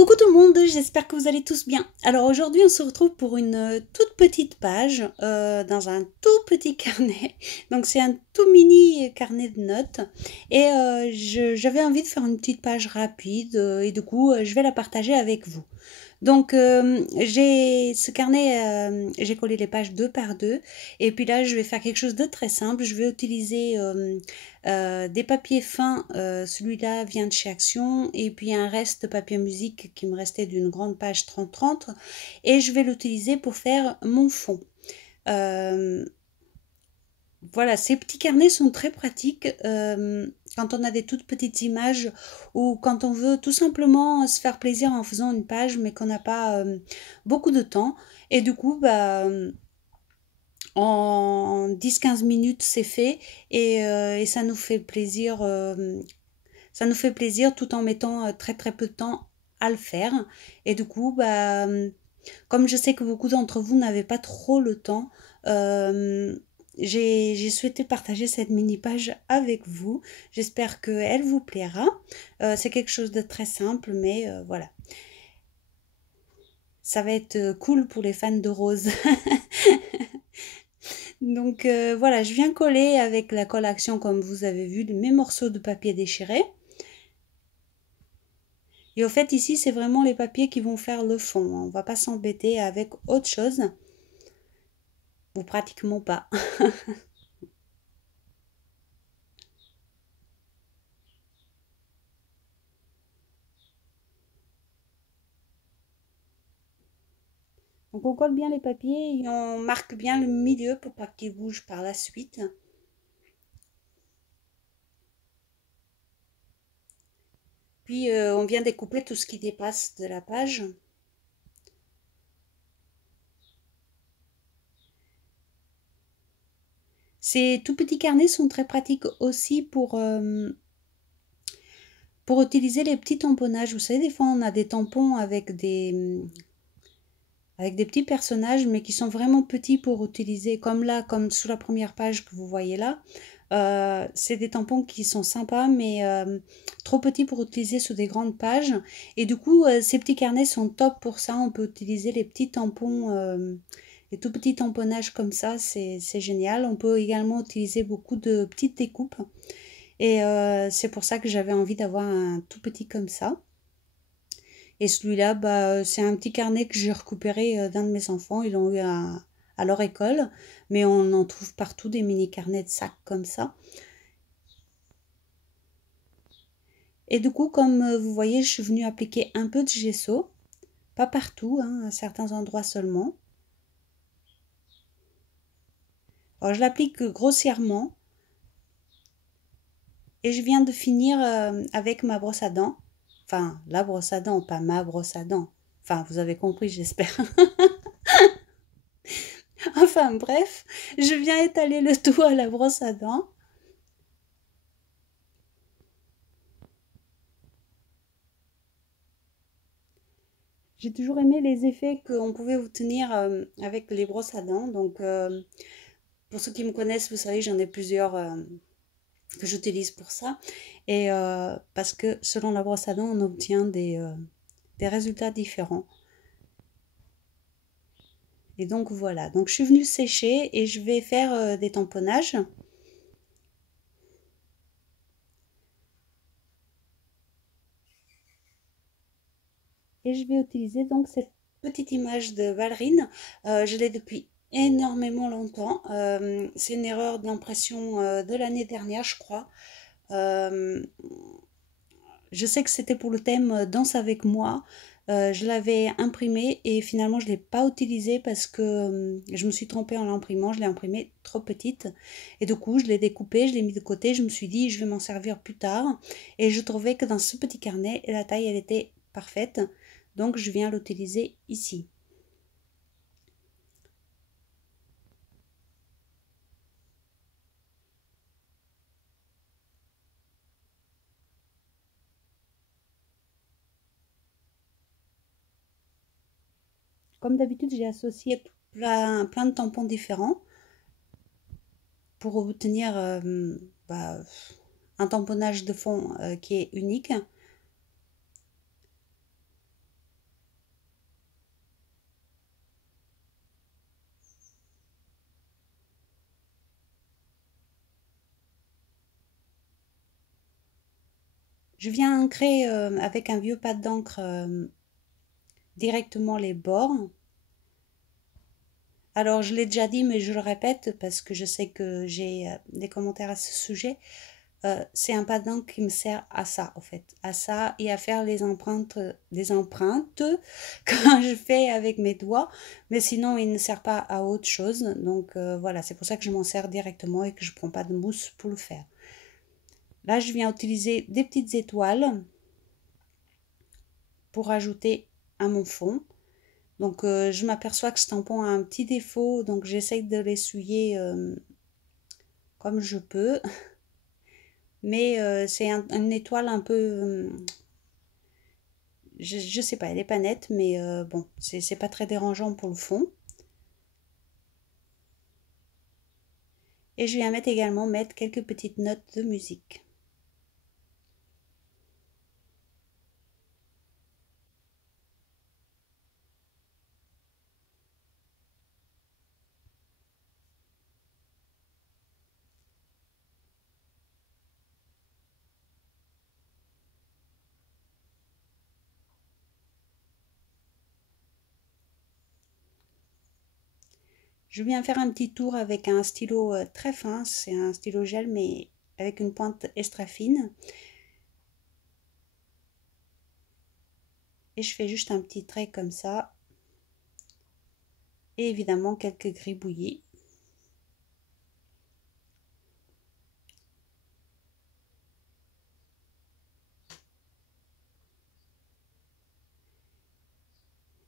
Coucou tout le monde, j'espère que vous allez tous bien. Alors aujourd'hui on se retrouve pour une toute petite page dans un tout petit carnet. Donc c'est un tout mini carnet de notes et j'avais envie de faire une petite page rapide et du coup je vais la partager avec vous. Donc j'ai ce carnet, j'ai collé les pages deux par deux et puis là je vais faire quelque chose de très simple. Je vais utiliser des papiers fins, celui-là vient de chez Action et puis un reste de papier musique qui me restait d'une grande page 30-30 et je vais l'utiliser pour faire mon fond. Euh, voilà, ces petits carnets sont très pratiques quand on a des toutes petites images ou quand on veut tout simplement se faire plaisir en faisant une page mais qu'on n'a pas beaucoup de temps. Et du coup, en 10-15 minutes, c'est fait et ça nous fait plaisir. Ça nous fait plaisir tout en mettant très très peu de temps à le faire. Et du coup, comme je sais que beaucoup d'entre vous n'avaient pas trop le temps, euh, j'ai souhaité partager cette mini-page avec vous. J'espère qu'elle vous plaira. C'est quelque chose de très simple, mais voilà. Ça va être cool pour les fans de rose. Donc voilà, je viens coller avec la colle Action, comme vous avez vu, mes morceaux de papier déchiré. Et au fait, ici, c'est vraiment les papiers qui vont faire le fond. On ne va pas s'embêter avec autre chose. Ou pratiquement pas. Donc on colle bien les papiers et on marque bien le milieu pour pas qu'ils bougent par la suite. Puis on vient découper tout ce qui dépasse de la page. Ces tout petits carnets sont très pratiques aussi pour utiliser les petits tamponnages. Vous savez, des fois on a des tampons avec des petits personnages, mais qui sont vraiment petits pour utiliser, comme là, comme sous la première page que vous voyez là. C'est des tampons qui sont sympas, mais trop petits pour utiliser sur des grandes pages. Et du coup, ces petits carnets sont top pour ça. On peut utiliser les petits tampons, les tout petits tamponnages comme ça, c'est génial. On peut également utiliser beaucoup de petites découpes. Et c'est pour ça que j'avais envie d'avoir un tout petit comme ça. Et celui-là, c'est un petit carnet que j'ai récupéré d'un de mes enfants. Ils l'ont eu à leur école. Mais on en trouve partout des mini carnets de sacs comme ça. Et du coup, comme vous voyez, je suis venue appliquer un peu de gesso. Pas partout, hein, à certains endroits seulement. Alors, je l'applique grossièrement. Et je viens de finir avec ma brosse à dents. Enfin, la brosse à dents, pas ma brosse à dents. Enfin, vous avez compris, j'espère. Enfin, bref, je viens étaler le tout à la brosse à dents. J'ai toujours aimé les effets qu'on pouvait obtenir avec les brosses à dents. Donc, pour ceux qui me connaissent, vous savez, j'en ai plusieurs que j'utilise pour ça. Et parce que selon la brosse à dents, on obtient des résultats différents. Et donc voilà, donc je suis venue sécher et je vais faire des tamponnages. Et je vais utiliser donc cette petite image de ballerine. Je l'ai depuis énormément longtemps. C'est une erreur d'impression de l'année dernière, je crois. Euh, je sais que c'était pour le thème Danse avec moi. Je l'avais imprimé et finalement je ne l'ai pas utilisé parce que je me suis trompée en l'imprimant. Je l'ai imprimé trop petite et du coup je l'ai découpé, je l'ai mis de côté. Je me suis dit je vais m'en servir plus tard et je trouvais que dans ce petit carnet la taille elle était parfaite. Donc je viens l'utiliser ici. Comme d'habitude, j'ai associé plein de tampons différents pour obtenir un tamponnage de fond qui est unique. Je viens ancrer avec un vieux pad d'encre directement les bords. Alors je l'ai déjà dit mais je le répète parce que je sais que j'ai des commentaires à ce sujet. C'est un pad d'encre qui me sert à ça en fait, à ça et à faire les empreintes, des empreintes quand je fais avec mes doigts, mais sinon il ne sert pas à autre chose. Donc voilà, c'est pour ça que je m'en sers directement et que je ne prends pas de mousse pour le faire. Là je viens utiliser des petites étoiles pour ajouter à mon fond. Donc je m'aperçois que ce tampon a un petit défaut, donc j'essaye de l'essuyer comme je peux. Mais c'est une étoile un peu... je sais pas, elle est pas nette, mais bon, c'est pas très dérangeant pour le fond. Et je viens également mettre quelques petites notes de musique. Je viens faire un petit tour avec un stylo très fin, c'est un stylo gel mais avec une pointe extra fine. Et je fais juste un petit trait comme ça. Et évidemment quelques gribouillis.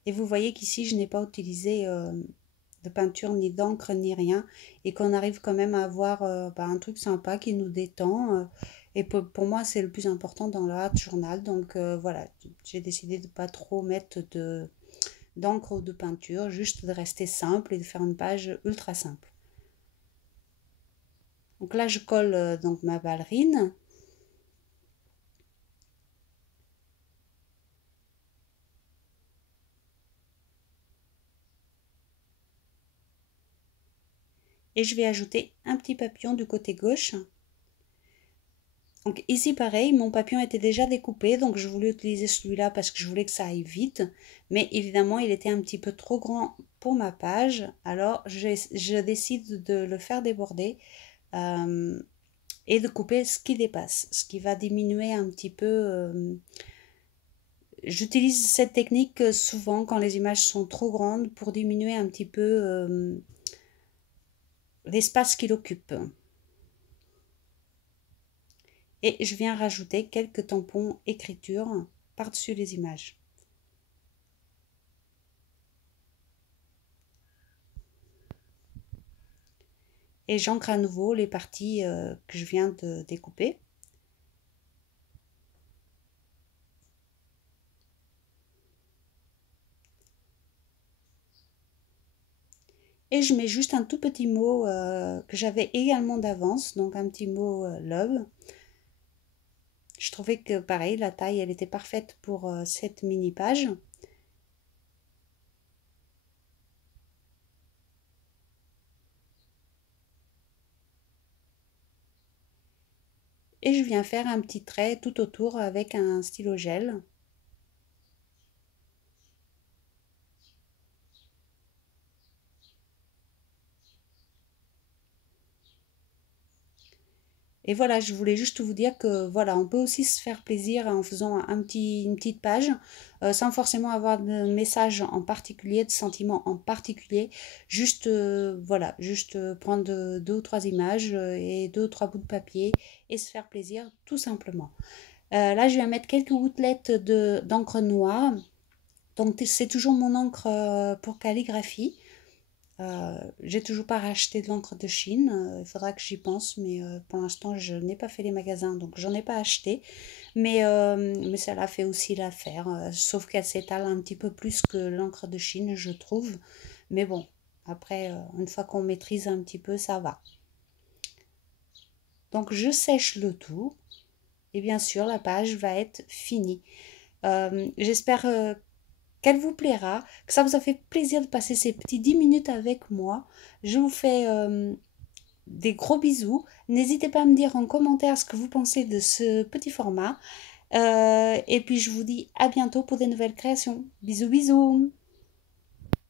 Et vous voyez qu'ici je n'ai pas utilisé de peinture ni d'encre ni rien et qu'on arrive quand même à avoir un truc sympa qui nous détend et pour moi c'est le plus important dans le art journal, donc voilà, j'ai décidé de pas trop mettre d'encre ou de peinture, juste de rester simple et de faire une page ultra simple. Donc là je colle donc ma ballerine. Et je vais ajouter un petit papillon du côté gauche. Donc ici pareil, mon papillon était déjà découpé, donc je voulais utiliser celui-là parce que je voulais que ça aille vite. Mais évidemment, il était un petit peu trop grand pour ma page. Alors je décide de le faire déborder et de couper ce qui dépasse, ce qui va diminuer un petit peu. J'utilise cette technique souvent quand les images sont trop grandes pour diminuer un petit peu l'espace qu'il occupe. Et je viens rajouter quelques tampons écriture par-dessus les images. Et j'ancre à nouveau les parties que je viens de découper. Et je mets juste un tout petit mot que j'avais également d'avance, donc un petit mot love. Je trouvais que pareil, la taille, elle était parfaite pour cette mini page. Et je viens faire un petit trait tout autour avec un stylo gel. Et voilà, je voulais juste vous dire que voilà, on peut aussi se faire plaisir en faisant une petite page sans forcément avoir de message en particulier, de sentiments en particulier. Juste, voilà, juste prendre deux ou trois images et deux ou trois bouts de papier et se faire plaisir tout simplement. Là, je vais mettre quelques gouttelettes d'encre noire. Donc, c'est toujours mon encre pour calligraphie. J'ai toujours pas racheté de l'encre de Chine, il faudra que j'y pense, mais pour l'instant je n'ai pas fait les magasins, donc j'en ai pas acheté. Mais ça l'a fait aussi l'affaire, sauf qu'elle s'étale un petit peu plus que l'encre de Chine, je trouve. Mais bon, après, une fois qu'on maîtrise un petit peu, ça va. Donc je sèche le tout, et bien sûr la page va être finie. J'espère qu'elle vous plaira, que ça vous a fait plaisir de passer ces petits 10 minutes avec moi. Je vous fais des gros bisous. N'hésitez pas à me dire en commentaire ce que vous pensez de ce petit format. Et puis je vous dis à bientôt pour des nouvelles créations. Bisous bisous.